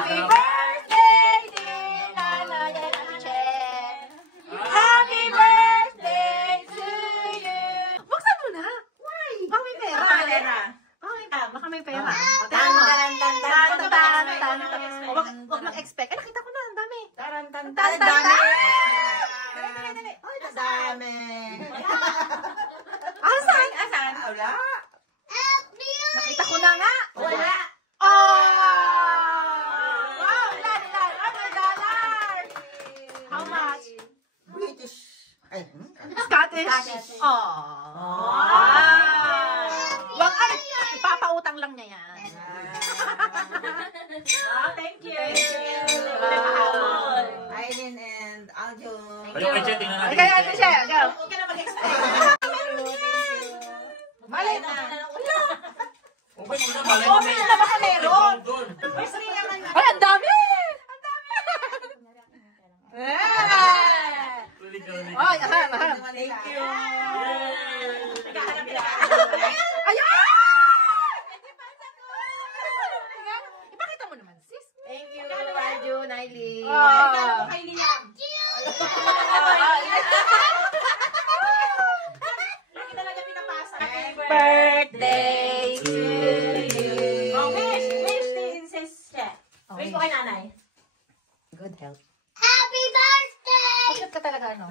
Happy birthday, dear Nanay Enche. Happy birthday to you. Buksan mo na. Why? Baka may pera. Baka may pera. Huwag lang expect. Nakita ko na. Ang dami. Dami. Asan? Wala. Nakita ko na nga. Wala. Oh! Wow! Ilan? $100. How much? British. Ay, Scottish. Oh! Wag ay, ipapautang lang niya yan. Thank you. Aileen and Aljo. Kaya ito siya. Go. Huwag ka na mag-expect. Malay na. Open na baka meron. Ay, ang dami! Ang dami! Ay, aham. Thank you. Ayan! Ipakita mo naman, sis. Thank you, Aljo, Naili. Kay Liam. Lagi talaga pinapasa. Birthday to you. Oh, wish din sis siya. Wish ko kay nanay. Good health. Happy birthday! Bakit ka talaga, ano?